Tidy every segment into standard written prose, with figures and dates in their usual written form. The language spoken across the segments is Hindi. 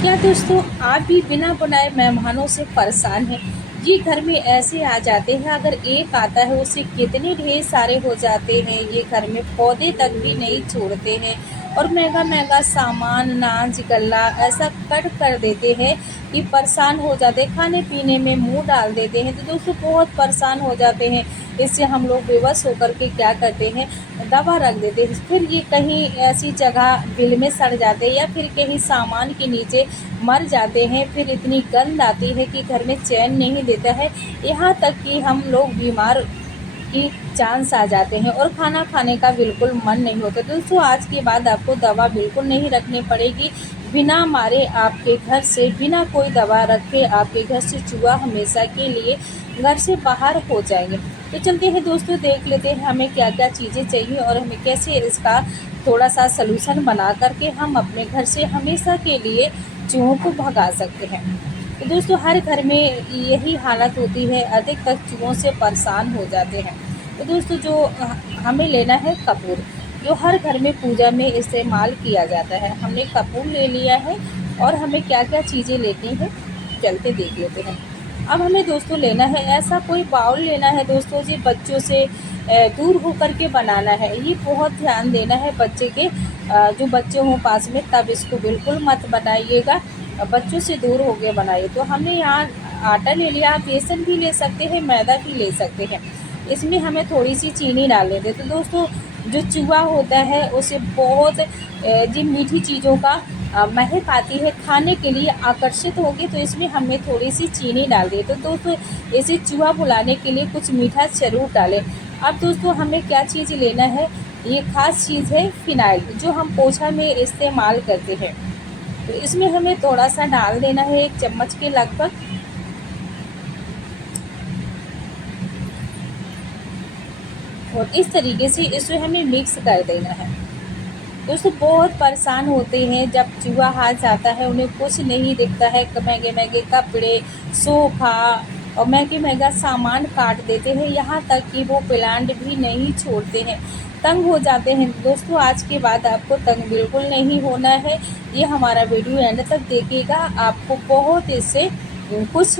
क्या दोस्तों आप भी बिना बुलाए मेहमानों से परेशान हैं? ये घर में ऐसे आ जाते हैं, अगर एक आता है उससे कितने ढेर सारे हो जाते हैं। ये घर में पौधे तक भी नहीं छोड़ते हैं और महंगा महंगा सामान नाच गल्ला ऐसा कट कर देते हैं कि परेशान हो जाते हैं, खाने पीने में मुंह डाल देते हैं। तो दोस्तों बहुत परेशान हो जाते हैं। इससे हम लोग बेबस होकर के क्या करते हैं, दवा रख देते हैं। फिर ये कहीं ऐसी जगह बिल में सड़ जाते हैं या फिर कहीं सामान के नीचे मर जाते हैं। फिर इतनी गंध आती है कि घर में चैन नहीं देता है। यहाँ तक कि हम लोग बीमार की चांस आ जाते हैं और खाना खाने का बिल्कुल मन नहीं होता। दोस्तों आज के बाद आपको दवा बिल्कुल नहीं रखनी पड़ेगी। बिना मारे आपके घर से, बिना कोई दवा रखे आपके घर से चूहा हमेशा के लिए घर से बाहर हो जाएंगे। तो चलते हैं दोस्तों, देख लेते हैं हमें क्या क्या चीज़ें चाहिए और हमें कैसे इसका थोड़ा सा सलूशन बना करके हम अपने घर से हमेशा के लिए चूहों को भगा सकते हैं। तो दोस्तों हर घर में यही हालत होती है, अधिकतर चूहों से परेशान हो जाते हैं। तो दोस्तों जो हमें लेना है कपूर, जो हर घर में पूजा में इस्तेमाल किया जाता है। हमने कपूर ले लिया है और हमें क्या क्या चीज़ें लेनी है चलते देख लेते हैं। अब हमें दोस्तों लेना है ऐसा कोई बाउल लेना है दोस्तों जी, बच्चों से दूर होकर के बनाना है। ये बहुत ध्यान देना है बच्चे के, जो बच्चे हों पास में तब इसको बिल्कुल मत बनाइएगा, बच्चों से दूर होकर बनाइए। तो हमने यहाँ आटा ले लिया, आप बेसन भी ले सकते हैं, मैदा भी ले सकते हैं। इसमें हमें थोड़ी सी चीनी डाल देते। तो दोस्तों जो चूहा होता है उसे बहुत जिन मीठी चीज़ों का महक आती है, खाने के लिए आकर्षित होगी। तो इसमें हमें थोड़ी सी चीनी डाल दी। तो दोस्तों इसे चूहा बुलाने के लिए कुछ मीठा ज़रूर डालें। अब दोस्तों हमें क्या चीज़ लेना है, ये खास चीज़ है फिनाइल, जो हम पोछा में इस्तेमाल करते हैं। तो इसमें हमें थोड़ा सा डाल देना है, 1 चम्मच के लगभग। और इस तरीके से इसे हमें मिक्स कर देना है। दोस्तों बहुत परेशान होते हैं जब चूहा हाथ जाता है, उन्हें कुछ नहीं दिखता है। महंगे महंगे कपड़े, सोफा और महंगे महंगा सामान काट देते हैं, यहाँ तक कि वो प्लांट भी नहीं छोड़ते हैं, तंग हो जाते हैं। दोस्तों आज के बाद आपको तंग बिल्कुल नहीं होना है। ये हमारा वीडियो एंड तक देखिएगा, आपको बहुत इससे कुछ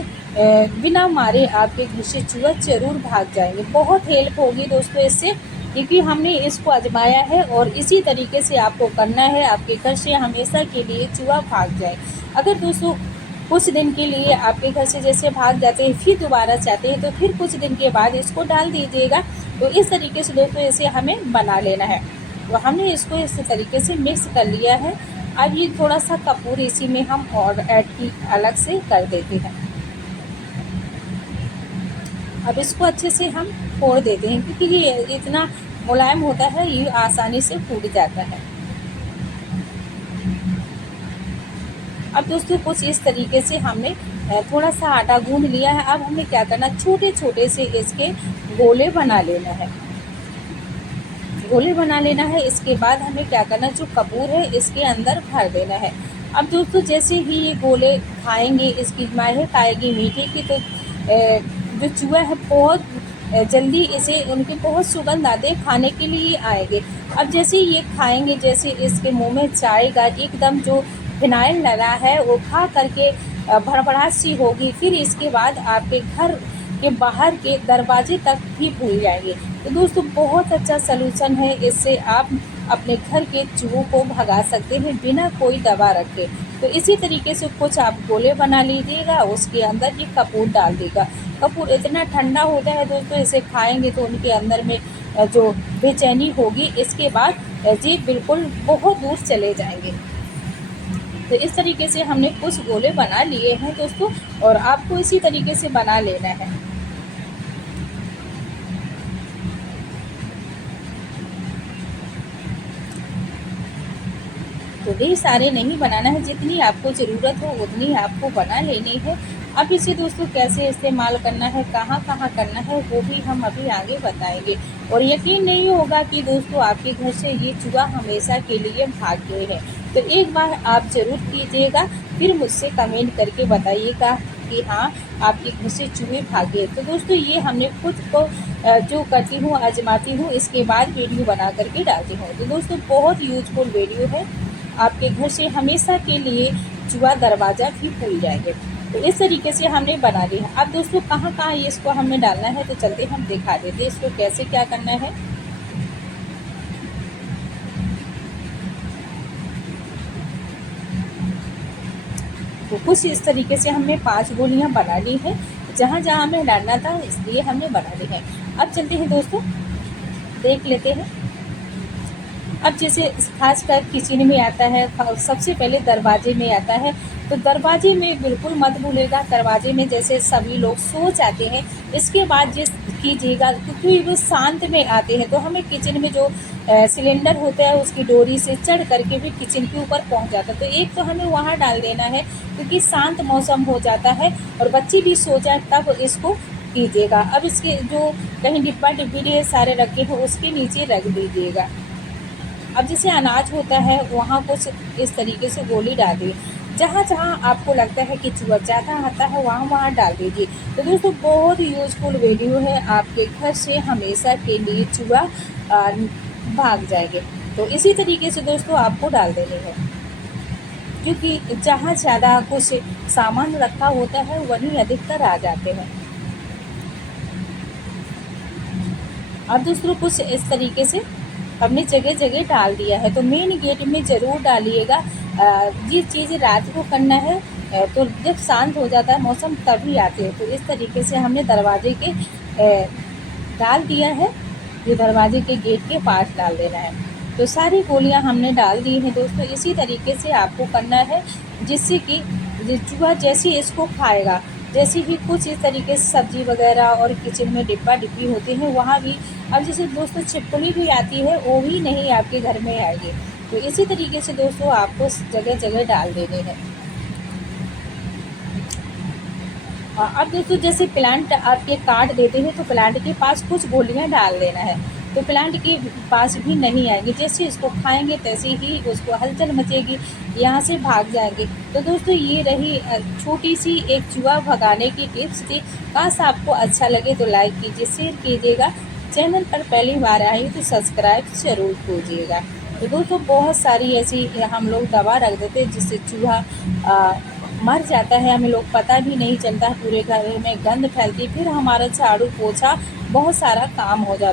बिना मारे आपके घर से चूहा जरूर भाग जाएंगे। बहुत हेल्प होगी दोस्तों इससे, क्योंकि हमने इसको आजमाया है और इसी तरीके से आपको करना है, आपके घर से हमेशा के लिए चूहा भाग जाए। अगर दोस्तों कुछ दिन के लिए आपके घर से जैसे भाग जाते हैं, फिर दोबारा चाहते हैं, तो फिर कुछ दिन के बाद इसको डाल दीजिएगा। तो इस तरीके से दोस्तों इसे हमें बना लेना है। तो हमने इसको इस तरीके से मिक्स कर लिया है। अब ये थोड़ा सा कपूर इसी में हम और ऐड की अलग से कर देते हैं। अब इसको अच्छे से हम फोड़ देते हैं, क्योंकि ये इतना मुलायम होता है, ये आसानी से फूट जाता है। अब दोस्तों कुछ इस तरीके से हमने थोड़ा सा आटा गूंद लिया है। अब हमें क्या करना, छोटे छोटे से इसके गोले बना लेना है, गोले बना लेना है। इसके बाद हमें क्या करना, जो कपूर है इसके अंदर भर देना है। अब दोस्तों जैसे ही ये गोले खाएंगे, इसकी महक आएगी मीठे की, तो जो चूहा है बहुत जल्दी इसे, उनके बहुत सुगंध आते खाने के लिए आएंगे। अब जैसे ये खाएंगे, जैसे इसके मुंह में जाएगा, एकदम जो फिनाइल लगा है वो खा करके भड़बड़ाहट सी होगी। फिर इसके बाद आपके घर के बाहर के दरवाजे तक भी भूल जाएंगे। तो दोस्तों बहुत अच्छा सलूशन है, इससे आप अपने घर के चूहों को भगा सकते हैं बिना कोई दवा रखे। तो इसी तरीके से कुछ आप गोले बना लीजिएगा, उसके अंदर ये कपूर डाल देगा। कपूर इतना ठंडा होता है दोस्तों, इसे खाएंगे तो उनके अंदर में जो बेचैनी होगी, इसके बाद जी बिल्कुल बहुत दूर चले जाएंगे। तो इस तरीके से हमने कुछ गोले बना लिए हैं दोस्तों, और आपको इसी तरीके से बना लेना है। तो ढेर सारे नहीं बनाना है, जितनी आपको ज़रूरत हो उतनी आपको बना लेनी है। अब इसे दोस्तों कैसे इस्तेमाल करना है, कहाँ कहाँ करना है, वो भी हम अभी आगे बताएंगे। और यकीन नहीं होगा कि दोस्तों आपके घर से ये चूहा हमेशा के लिए भाग गए हैं। तो एक बार आप ज़रूर कीजिएगा, फिर मुझसे कमेंट करके बताइएगा कि हाँ आपके घर से चूहे भागे। तो दोस्तों ये हमने खुद को जो करती हूँ, आजमाती हूँ, इसके बाद वीडियो बना करके डालती हूँ। तो दोस्तों बहुत यूजफुल वीडियो है, आपके घर से हमेशा के लिए चूहा दरवाज़ा भी भूल जाएंगे। तो इस तरीके से हमने बना ली है। अब दोस्तों कहाँ कहाँ ये इसको हमें डालना है, तो चलते हम दिखा देते हैं इसको कैसे क्या करना है। तो कुछ इस तरीके से हमने 5 गोलियां बना ली हैं, जहाँ जहाँ हमें डालना था इसलिए हमने बना ली है। अब चलते हैं दोस्तों देख लेते हैं। अब जैसे खासकर किचन में आता है, सबसे पहले दरवाजे में आता है। तो दरवाजे में बिल्कुल मत भूलेगा, दरवाजे में जैसे सभी लोग सो जाते हैं इसके बाद जिस कीजिएगा, क्योंकि वो शांत में आते हैं तो हमें किचन में जो सिलेंडर होता है उसकी डोरी से चढ़ करके भी किचन के ऊपर पहुंच जाता है। तो एक तो हमें वहाँ डाल देना है, क्योंकि शांत मौसम हो जाता है और बच्चे भी सो जाए तब इसको कीजिएगा। अब इसके जो कहीं डिब्बा डिब्बी सारे रखे हो उसके नीचे रख दीजिएगा। अब जैसे अनाज होता है वहाँ कुछ इस तरीके से गोली डाल दी, जहाँ जहाँ आपको लगता है कि चूहा ज़्यादा आता है वहाँ वहाँ डाल दीजिए। तो दोस्तों बहुत यूज़फुल वीडियो है, आपके घर से हमेशा के लिए चूहा भाग जाएंगे। तो इसी तरीके से दोस्तों आपको डाल देनी है, क्योंकि जहाँ ज़्यादा कुछ सामान रखा होता है वहीं अधिकतर आ जाते हैं। अब दोस्तों कुछ इस तरीके से हमने जगह जगह डाल दिया है। तो मेन गेट में ज़रूर डालिएगा। ये चीज़ रात को करना है, तो जब शांत हो जाता है मौसम तभी आते हैं। तो इस तरीके से हमने दरवाजे के डाल दिया है, ये दरवाजे के गेट के पास डाल देना है। तो सारी गोलियां हमने डाल दी हैं दोस्तों। इसी तरीके से आपको करना है, जिससे कि चूहा जैसे इसको खाएगा, जैसे ही कुछ इस तरीके से सब्जी वगैरह और किचन में डिब्बा डिब्बी होते हैं वहाँ भी, अब जैसे दोस्तों छिपकली भी आती है वो भी नहीं आपके घर में आएगी। तो इसी तरीके से दोस्तों आपको जगह जगह डाल देने हैं। अब दोस्तों जैसे प्लांट आपके काट देते हैं तो प्लांट के पास कुछ गोलियां डाल देना है, तो प्लांट के पास भी नहीं आएंगे। जैसे इसको खाएंगे तैसे ही उसको हलचल मचेगी, यहाँ से भाग जाएंगे। तो दोस्तों ये रही छोटी सी एक चूहा भगाने की टिप्स थी। काश आपको अच्छा लगे तो लाइक कीजिए, शेयर कीजिएगा। चैनल पर पहली बार आए तो सब्सक्राइब जरूर कीजिएगा। तो दोस्तों बहुत सारी ऐसी हम लोग दवा रख देते हैं जिससे चूहा मर जाता है, हमें लोग पता भी नहीं चलता, पूरे घर में गंध फैलती, फिर हमारा झाड़ू पोछा बहुत सारा काम हो जाता है।